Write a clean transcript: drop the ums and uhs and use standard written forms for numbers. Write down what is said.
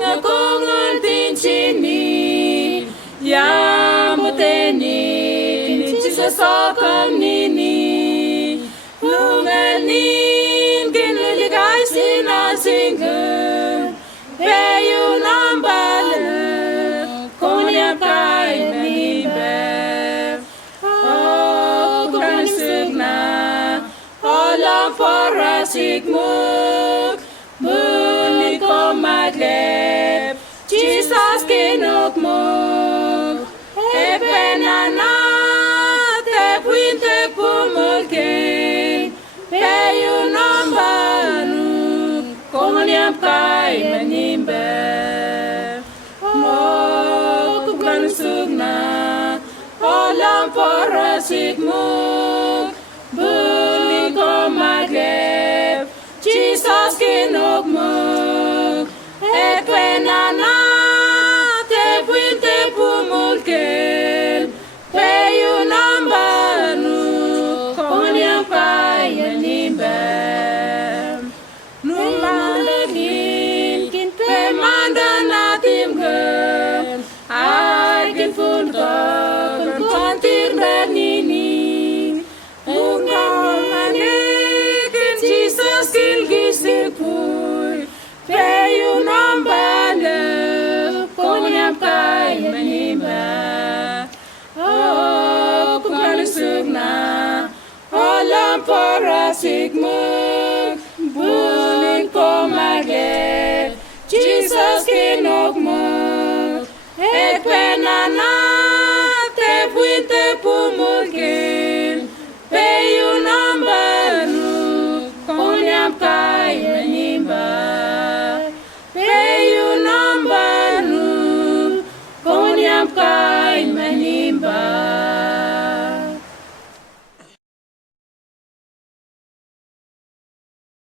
ngakongol tinchini yamuteni nitisasakam nini nunganin kinlilikai sinasingam peyu nambala konyakai manibe kukanisugna olam parasikmuk buniko magleb Jesus kinukmuk ebenana tepwinte pumulkin peyu nambanu konyam kai manimbe kukanisugna olam parasikmuk buniko magleb Jesus kinukmuk ekwenana tepwinte pumulkin peyu nambanu konyam kai manimbe numandagin kinte mandanatimgem agin puntok kontir nini ungamanegin Jesus kilgisipul peyu nambala konyam kai manimba kukanisugna olam parasikmuk bunin ko magleb Jesus kinukmuk ekwenana